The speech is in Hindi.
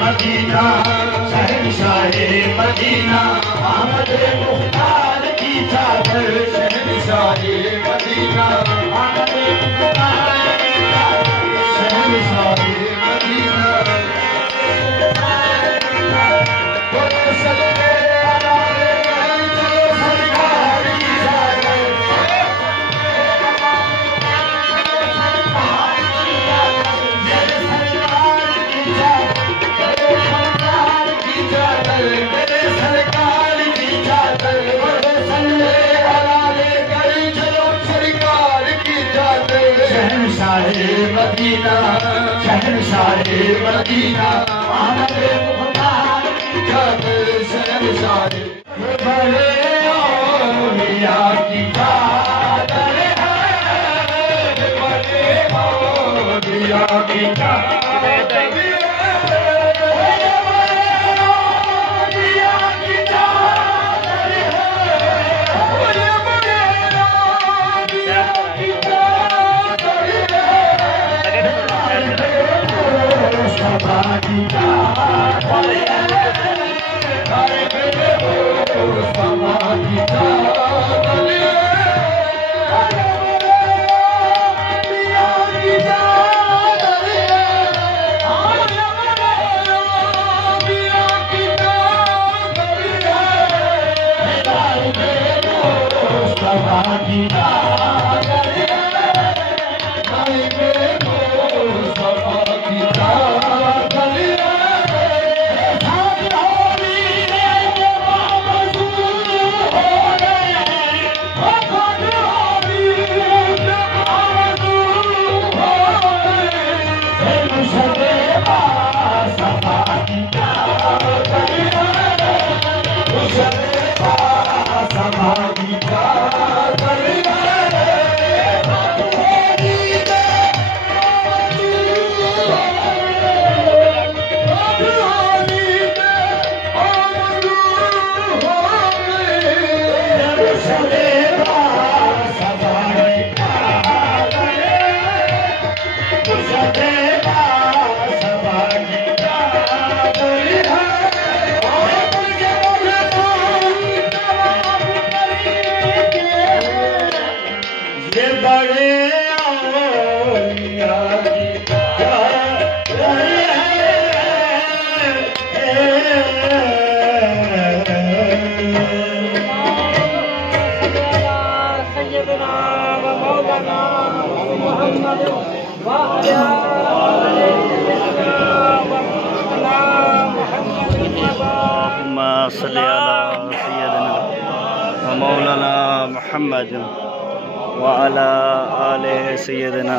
मदीना शहंशाहे मदीना आमद मुख्तार की चादर शहंशाहे मदीना आमद मुख्तार की चादर शहंशाहे मदीना मदीना शहंशाहे मदीना आमद मुख्तार की चादर शहंशाहे बड़े औलिया की चादर है बड़े औलिया की चादर सल्ली अला सय्यदना व मौलाना मुहम्मद व अला आले सय्यदना।